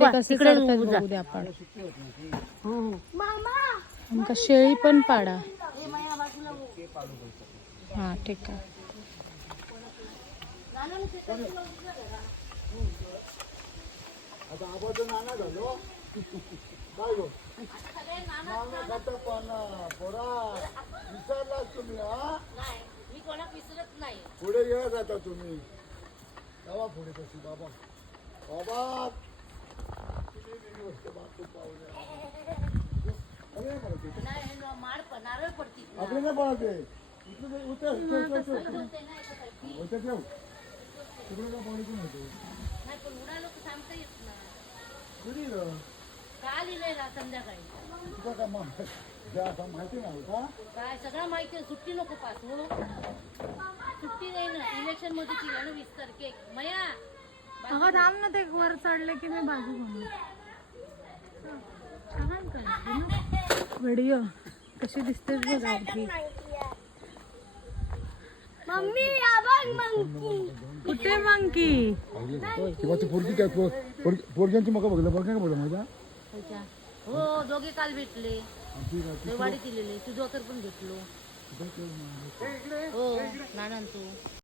ते कसे चढतात बघू दे आपण. आमका शेळी पण पाडा. हा ठीक आहे. आता आबाचं नाना झालो काय गो नाना खाता पाना पोरा विसरलाच तुम्ही हा मी कोणाक विसरत नाही. पुढे येत आता तुम्ही जावा पुढे कशी बाबा बाबा तुम्ही गोष्ट बापू नाही माड नारळ पडतील. आपले नाही पळते इकडे उतर ठेव तिकडे का पळायचं नव्हतं नाही पण उडालो तर सांगता येत ना. कधी का लिहिलंय ना संध्याकाळी तुझा का माहिती नाही का काय सगळं माहिती आहे. सुट्टी नको पास हो. सुट्टी नाही ना इलेक्शन मध्ये ती ना 20 तारखेक मया अगं थांब ना ते वर चढले की मी बाजू बनवू. छान करते व्हिडिओ कशी दिसतेस बघ आधी. मम्मी आबाग मंकी कुठे मंकी? किंवा ती पोरगी काय पोरग्यांची मका बघलं बघ काय बोला माझ्या हो दोघे काल भेटले. वाडीत दिलेले तुझं तर पण भेटलो. हो नाना तू